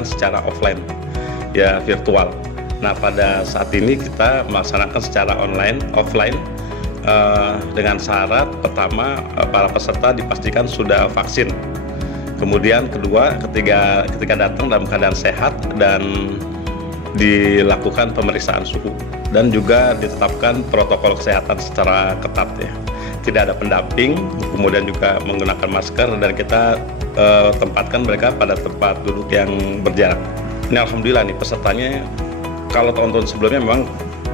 dilakukan secara offline, ya virtual. Nah, pada saat ini kita melaksanakan secara offline dengan syarat pertama para peserta dipastikan sudah vaksin. Kemudian kedua, ketika datang dalam keadaan sehat dan dilakukan pemeriksaan suhu dan juga ditetapkan protokol kesehatan secara ketat ya. Tidak ada pendamping, kemudian juga menggunakan masker dan kita tempatkan mereka pada tempat duduk yang berjarak. Ini alhamdulillah nih pesertanya kalau tahun-tahun sebelumnya memang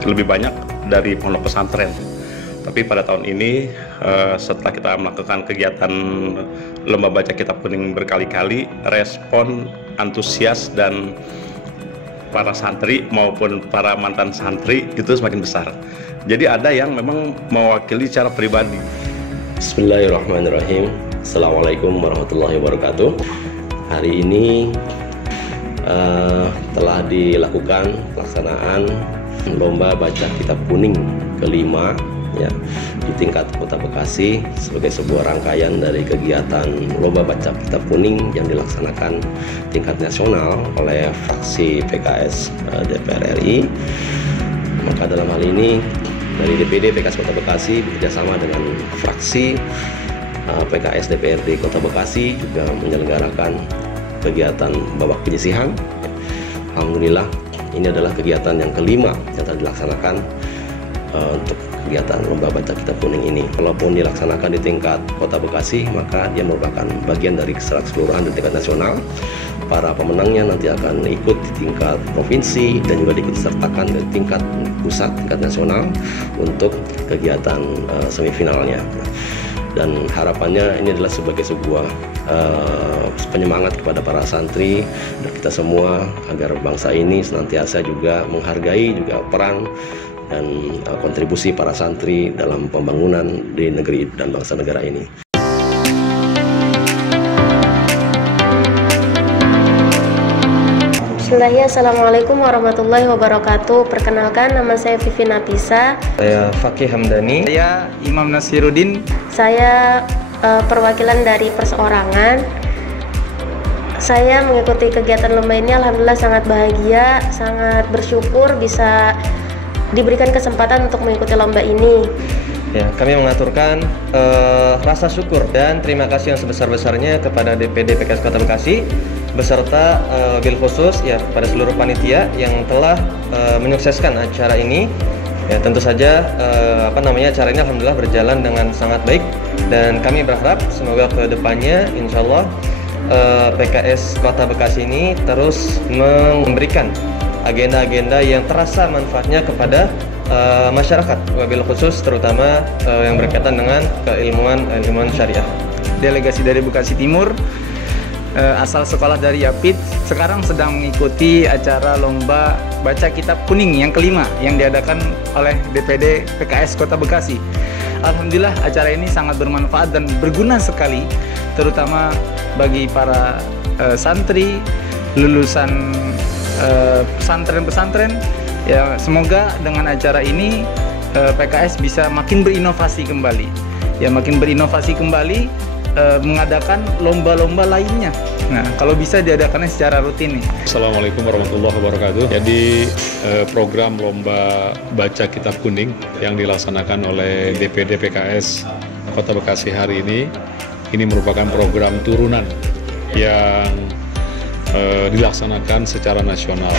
lebih banyak dari pondok pesantren. Tapi pada tahun ini setelah kita melakukan kegiatan lomba baca kitab kuning berkali-kali, respon antusias dan para santri maupun para mantan santri itu semakin besar. Jadi ada yang memang mewakili secara pribadi. Bismillahirrahmanirrahim. Assalamualaikum warahmatullahi wabarakatuh. Hari ini telah dilakukan pelaksanaan lomba baca kitab kuning kelima ya, di tingkat Kota Bekasi sebagai sebuah rangkaian dari kegiatan lomba baca kitab kuning yang dilaksanakan tingkat nasional oleh fraksi PKS DPR RI. Maka dalam hal ini dari DPD PKS Kota Bekasi bekerjasama dengan fraksi PKS DPRD Kota Bekasi juga menyelenggarakan kegiatan babak penyisihan. Alhamdulillah ini adalah kegiatan yang kelima yang telah dilaksanakan untuk kegiatan lomba baca kitab kuning ini. Walaupun dilaksanakan di tingkat Kota Bekasi, maka dia merupakan bagian dari keseluruhan di tingkat nasional. Para pemenangnya nanti akan ikut di tingkat provinsi dan juga disertakan di tingkat pusat, tingkat nasional untuk kegiatan semifinalnya. Dan harapannya ini adalah sebagai sebuah penyemangat kepada para santri dan kita semua agar bangsa ini senantiasa juga menghargai juga peran dan kontribusi para santri dalam pembangunan di negeri dan bangsa negara ini. Bismillahirrahmanirrahim. Assalamualaikum warahmatullahi wabarakatuh. Perkenalkan, nama saya Vivi Napisa. Saya Fakih Hamdani. Saya Imam Nasiruddin. Saya perwakilan dari perseorangan. Saya mengikuti kegiatan lomba ini alhamdulillah sangat bahagia, sangat bersyukur bisa diberikan kesempatan untuk mengikuti lomba ini. Ya, kami mengaturkan rasa syukur dan terima kasih yang sebesar-besarnya kepada DPD PKS Kota Bekasi beserta bil khusus ya pada seluruh panitia yang telah menyukseskan acara ini. Ya, tentu saja acara ini alhamdulillah berjalan dengan sangat baik dan kami berharap semoga ke depannya insyaallah PKS Kota Bekasi ini terus memberikan agenda-agenda yang terasa manfaatnya kepada masyarakat, wabil khusus terutama yang berkaitan dengan keilmuan syariah. Delegasi dari Bekasi Timur, asal sekolah dari Yapit, sekarang sedang mengikuti acara lomba baca kitab kuning yang kelima yang diadakan oleh DPD PKS Kota Bekasi. Alhamdulillah acara ini sangat bermanfaat dan berguna sekali, terutama bagi para santri lulusan pesantren-pesantren. Ya, semoga dengan acara ini PKS bisa makin berinovasi kembali. Ya, makin berinovasi kembali mengadakan lomba-lomba lainnya. Nah, kalau bisa diadakannya secara rutin nih. Assalamualaikum warahmatullahi wabarakatuh. Jadi program lomba baca kitab kuning yang dilaksanakan oleh DPD PKS Kota Bekasi hari ini merupakan program turunan yang dilaksanakan secara nasional.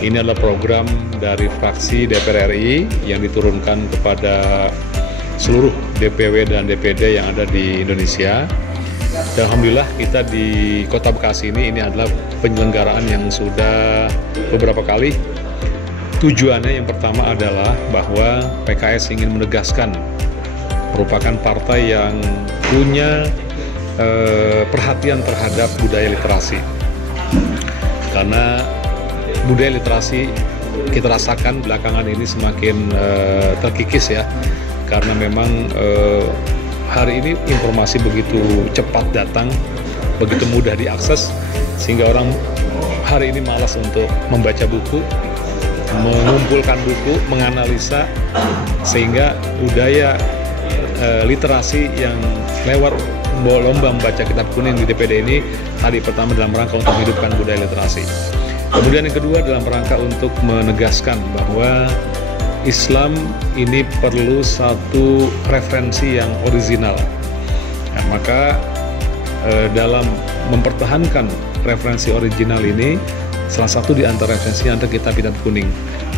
Ini adalah program dari fraksi DPR RI yang diturunkan kepada seluruh DPW dan DPD yang ada di Indonesia. Dan alhamdulillah kita di Kota Bekasi ini adalah penyelenggaraan yang sudah beberapa kali. Tujuannya yang pertama adalah bahwa PKS ingin menegaskan merupakan partai yang punya perhatian terhadap budaya literasi. Karena budaya literasi kita rasakan belakangan ini semakin terkikis ya, karena memang hari ini informasi begitu cepat datang, begitu mudah diakses, sehingga orang hari ini malas untuk membaca buku, mengumpulkan buku, menganalisa, sehingga budaya literasi yang lewat lomba membaca kitab kuning di DPD ini tadi pertama dalam rangka untuk menghidupkan budaya literasi. Kemudian yang kedua dalam rangka untuk menegaskan bahwa Islam ini perlu satu referensi yang original. Nah, maka dalam mempertahankan referensi original ini, salah satu di antara referensinya adalah kitab kuning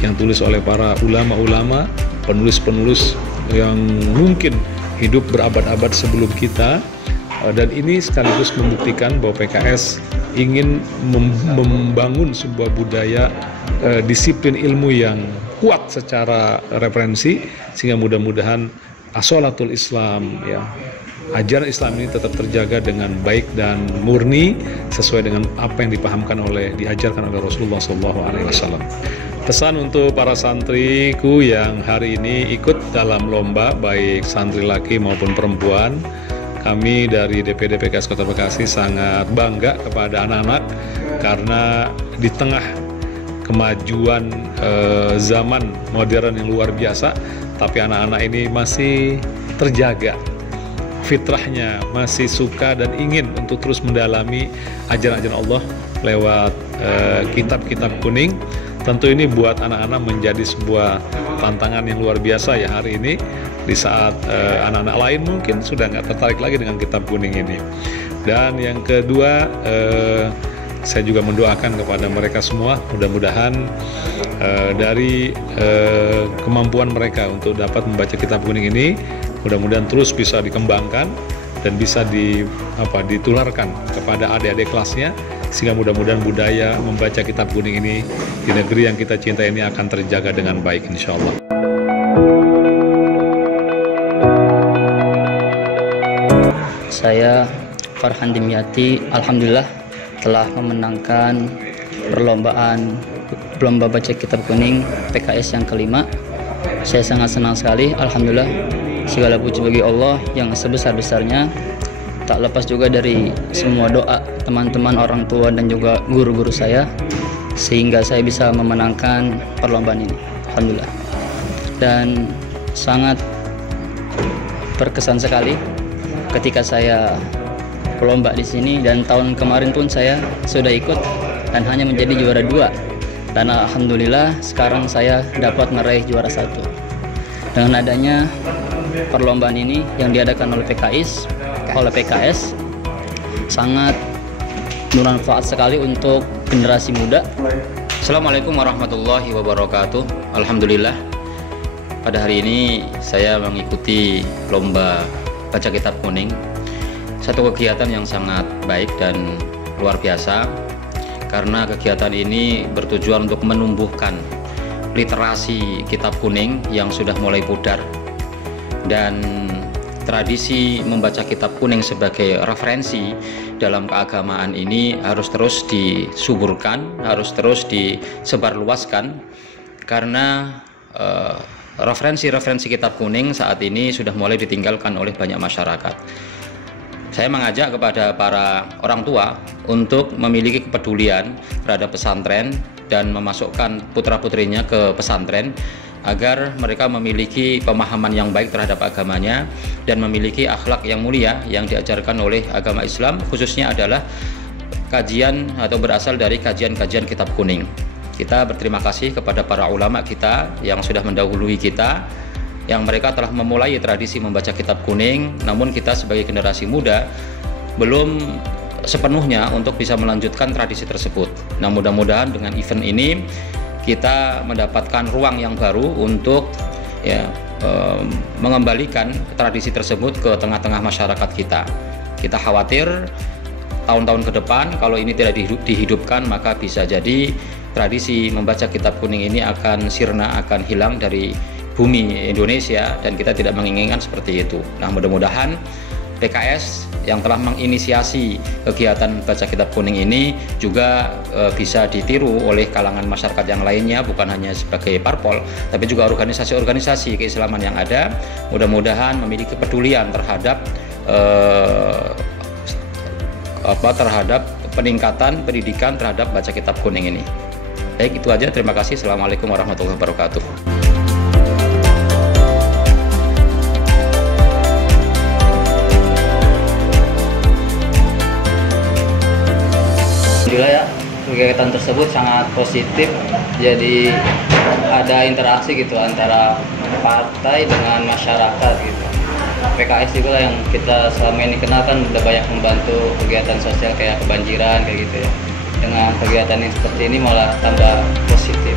yang tulis oleh para ulama-ulama, penulis-penulis yang mungkin hidup berabad-abad sebelum kita, dan ini sekaligus membuktikan bahwa PKS ingin membangun sebuah budaya disiplin ilmu yang kuat secara referensi, sehingga mudah-mudahan asholatul Islam, ya, ajaran Islam ini tetap terjaga dengan baik dan murni sesuai dengan apa yang diajarkan oleh Rasulullah SAW. Pesan untuk para santriku yang hari ini ikut dalam lomba, baik santri laki maupun perempuan, kami dari DPD PKS Kota Bekasi sangat bangga kepada anak-anak karena di tengah kemajuan zaman modern yang luar biasa, tapi anak-anak ini masih terjaga fitrahnya, masih suka dan ingin untuk terus mendalami ajaran-ajaran Allah lewat kitab-kitab kuning. Tentu ini buat anak-anak menjadi sebuah tantangan yang luar biasa ya hari ini, di saat anak-anak lain mungkin sudah nggak tertarik lagi dengan kitab kuning ini. Dan yang kedua, saya juga mendoakan kepada mereka semua, mudah-mudahan dari kemampuan mereka untuk dapat membaca kitab kuning ini, mudah-mudahan terus bisa dikembangkan dan bisa ditularkan kepada adik-adik kelasnya, sehingga mudah-mudahan budaya membaca kitab kuning ini di negeri yang kita cintai ini akan terjaga dengan baik, insya Allah. Saya Farhan Dimyati, alhamdulillah telah memenangkan perlombaan lomba baca kitab kuning PKS yang kelima. Saya sangat senang sekali, alhamdulillah. Segala puji bagi Allah yang sebesar-besarnya. Tak lepas juga dari semua doa teman-teman, orang tua dan juga guru-guru saya, sehingga saya bisa memenangkan perlombaan ini, alhamdulillah. Dan sangat berkesan sekali ketika saya lomba di sini, dan tahun kemarin pun saya sudah ikut dan hanya menjadi juara 2, dan alhamdulillah sekarang saya dapat meraih juara 1. Dengan adanya perlombaan ini yang diadakan oleh PKS sangat bermanfaat sekali untuk generasi muda. Assalamualaikum warahmatullahi wabarakatuh. Alhamdulillah, pada hari ini saya mengikuti lomba baca kitab kuning, satu kegiatan yang sangat baik dan luar biasa, karena kegiatan ini bertujuan untuk menumbuhkan literasi kitab kuning yang sudah mulai pudar, dan tradisi membaca kitab kuning sebagai referensi dalam keagamaan ini harus terus disuburkan, harus terus disebarluaskan, karena referensi-referensi kitab kuning saat ini sudah mulai ditinggalkan oleh banyak masyarakat. Saya mengajak kepada para orang tua untuk memiliki kepedulian terhadap pesantren dan memasukkan putra-putrinya ke pesantren agar mereka memiliki pemahaman yang baik terhadap agamanya dan memiliki akhlak yang mulia yang diajarkan oleh agama Islam, khususnya adalah kajian atau berasal dari kajian-kajian kitab kuning. Kita berterima kasih kepada para ulama kita yang sudah mendahului kita, yang mereka telah memulai tradisi membaca kitab kuning, namun kita sebagai generasi muda belum sepenuhnya untuk bisa melanjutkan tradisi tersebut. Nah, mudah-mudahan dengan event ini kita mendapatkan ruang yang baru untuk mengembalikan tradisi tersebut ke tengah-tengah masyarakat kita. Kita khawatir tahun-tahun ke depan kalau ini tidak dihidupkan, maka bisa jadi tradisi membaca kitab kuning ini akan sirna, akan hilang dari bumi Indonesia, dan kita tidak menginginkan seperti itu. Nah, mudah-mudahan PKS yang telah menginisiasi kegiatan baca kitab kuning ini juga bisa ditiru oleh kalangan masyarakat yang lainnya, bukan hanya sebagai parpol, tapi juga organisasi-organisasi keislaman yang ada. Mudah-mudahan memiliki kepedulian terhadap terhadap peningkatan pendidikan terhadap baca kitab kuning ini. Baik, itu aja. Terima kasih. Assalamualaikum warahmatullahi wabarakatuh. alhamdulillah ya, kegiatan tersebut sangat positif. Jadi ada interaksi gitu antara partai dengan masyarakat gitu. PKS juga lah yang kita selama ini kenal kan udah banyak membantu kegiatan sosial kayak kebanjiran kayak gitu ya. Dengan kegiatan yang seperti ini malah tambah positif.